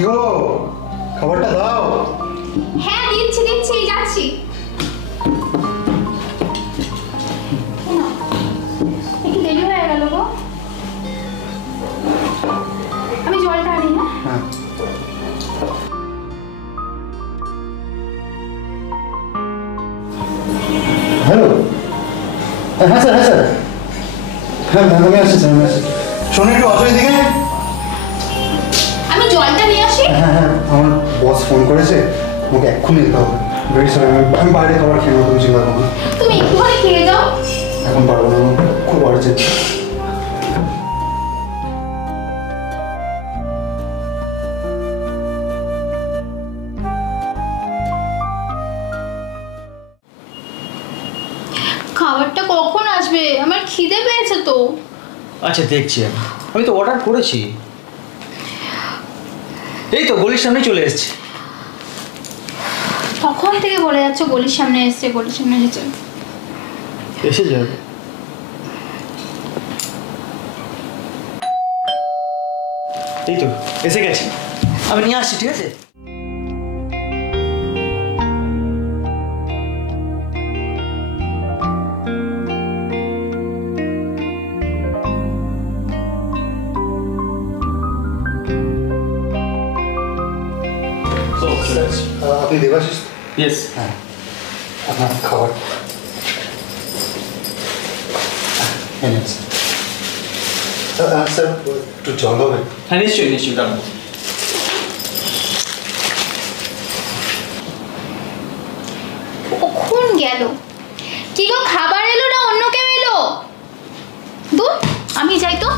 কি গো, খাবারটা দাও। হ্যাঁ দিচ্ছি দিচ্ছি, যাচ্ছি। একটু দেরি হয়ে গেল গো, আমি জলটা আনি। হ্যাঁ হ্যালো, হ্যাঁ স্যার, হ্যাঁ স্যার, হ্যাঁ আমি আসছি স্যার, আমি আসছি। শোনো একটু অজয় দিকে। আমি জলটা নিয়ে আসি। হ্যাঁ হ্যাঁ, আমার বস ফোন করেছে, আমাকে এক্ষুনি যেতে হবে। ভেরি সরি, আমি বাইরে খাবার খেয়ে নেবো, তুমি চিন্তা করো। তুমি একটুখানি খেয়ে যাও। এখন পারবো না, খুব আর্জেন্ট। খাবারটা কখন আসবে? আমার খিদে পেয়েছে তো। আচ্ছা দেখছি, আমি তো অর্ডার করেছি, এই তো গলির সামনে চলে এসেছি। তখন থেকে বলে যাচ্ছ গলির সামনে এসছে, গলির সামনে এসেছে। এসে যাবে। এই তো এসে গেছি, আমি নিয়ে আসছি, ঠিক আছে? আপনি দেবাশিস? ইয়েস। হ্যাঁ, আপনার খাবার স্যার, একটু জল হবে? হ্যাঁ নিশ্চয়ই নিশ্চয়ই, দাঁড়ান। কখন গেল? কি গো, খাবার এলো না অন্য কেউ এলো? দূর, আমি যাই তো।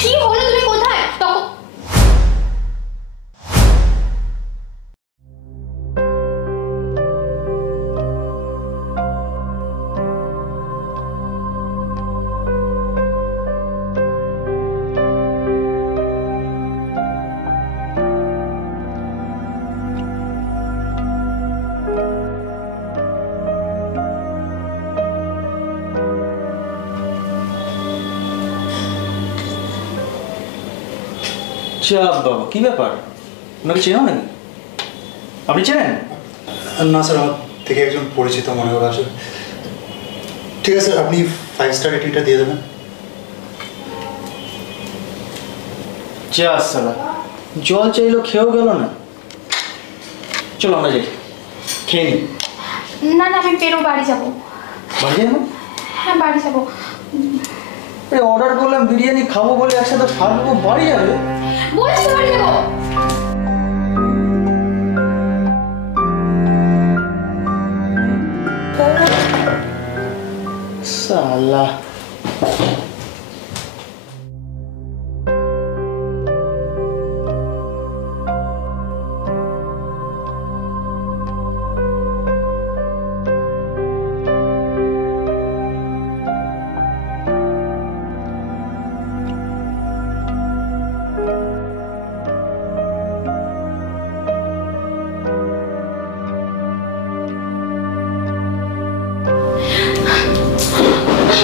কি হলো, তুমি কোথায় তখন? বাবা, কি ব্যাপার? ওনাকে চেনো নাকি? আপনি চেনেন? না স্যার, আমার থেকে একজন পরিচিত মনে হলো আসলে। ঠিক আছে, আপনি 5 স্টার রেটিংটা দিয়ে দেবেন। সালা, জল চাইলো, খেয়েও গেল না। চলো আমরা যাই, খেয়ে নিই। না না, আমি বেরো, বাড়ি যাবো। বাড়ি যাবো? হ্যাঁ বাড়ি যাবো। অর্ডার করলাম বিরিয়ানি খাবো বলে, একসাথে ফাটবো, বাড়ি যাবে? বলছি বাড়ি যাবো। সালা।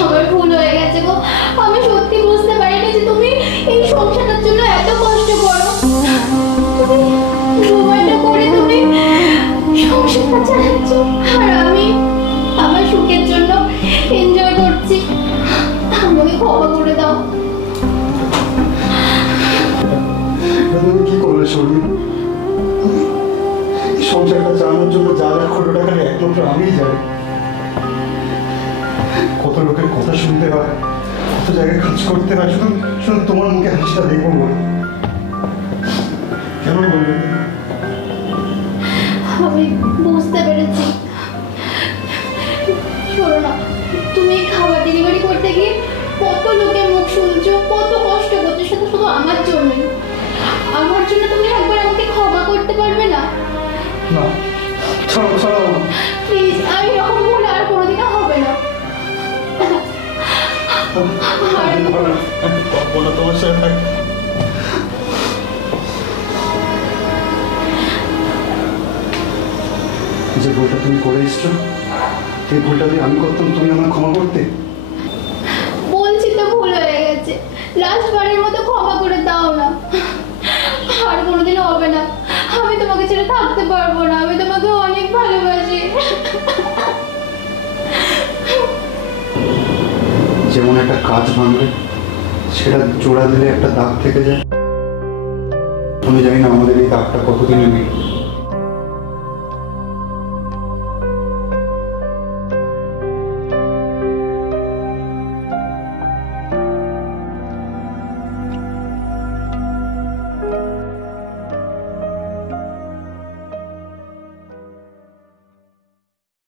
আমার ভুল হয়ে গেছে গো, আমি সত্যি বুঝতে পারিনি যে তুমি এই সংসারের জন্য এত কষ্ট করো। তুমি সময়টা করে তুমি সংসারটা চালাচ্ছ, আর আমি আমার সুখের জন্য এনজয় করছি। আমাকে ক্ষমা করে দাও। তুমি কি করলে শরীর? সংসারটা চালানোর জন্য যা যা খরচ টাকা একমাত্র আমিই জানি। কত লোকের কথা শুনতে হয়, কত জায়গায় খরচ করতে হয়, শুধু শুধু তোমার মুখে হাসিটা দেখবো বলে। কেন বলবে? আমি বুঝতে পেরেছি। শোনো না, তুমি খাবার ডেলিভারি করতে গিয়ে কত লোকের মুখ শুনছো, কত কষ্ট করছো, সেটা শুধু আমার জন্যই। আমার জন্য তুমি একবার আমাকে ক্ষমা করতে পারবে না? না, ছাড়ো ছাড়ো। প্লিজ, আমি এরকম ভুল আর কোনোদিনও হবে না। তোমার সাথে থাকি। যে ভুলটা তুমি করে এসছো, এই ভুলটা যদি আমি করতাম, তুমি আমার ক্ষমা করতে? বলছি লাস্ট বারের মতো ক্ষমা করে দাও না, আর কোনোদিনও হবে না। আমি তোমাকে ছেড়ে থাকতে পারবো না, আমি তোমাকে অনেক ভালোবাসি। যেমন একটা কাজ ভাঙলে সেটা জোড়া দিলে একটা দাগ থেকে যায়, আমি জানি না আমাদের এই দাগটা কতদিনের নেই।